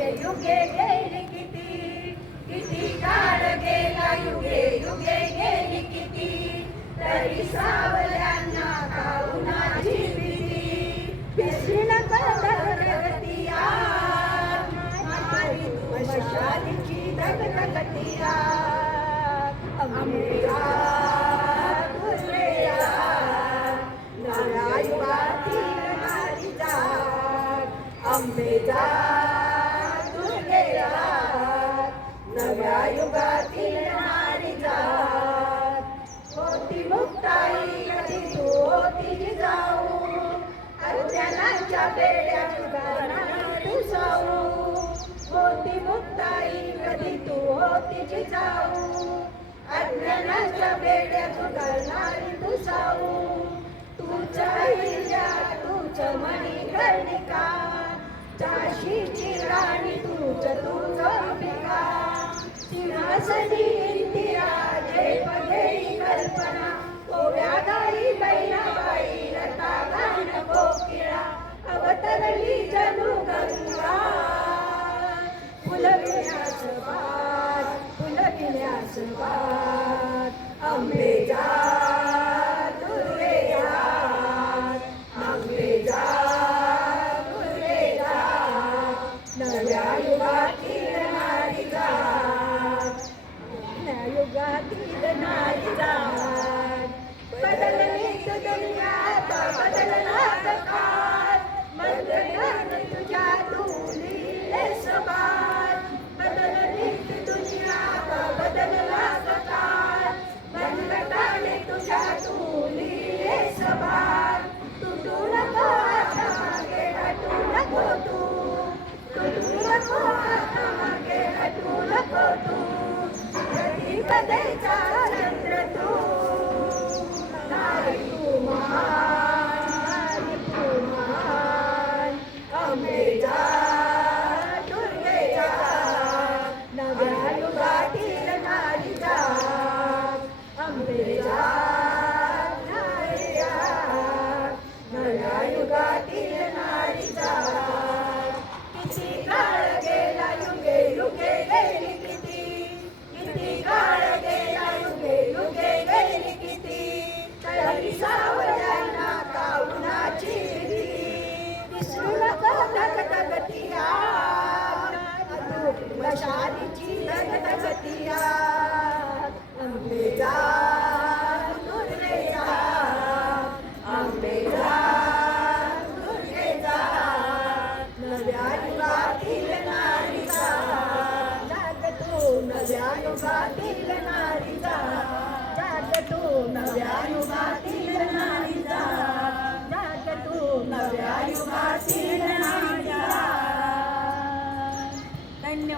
युगे गेली किती? किती काळ गेला युगे? युगे गेली किती? तरी सावल्यांना काउनाची भीती पिसरी नका धरगतिया मारी मशालीची धगधगतिया अमृता माझ्या बेड्या तुसाऊ होती मुक्ताई कधी तू होती जिजाऊ अज्ञानाच्या बेड्या तुगारणारी तुसाऊ तूच हिर्या तूच मणी कर्णिका. काशीची राणी तूच तूच अंबिका. सिंहासनी Sivat, Amen. नको तू शालीची गणपतिया नव्या युगातील नारीचा नव्या युगातील नारीचा जाग नव्या युगातील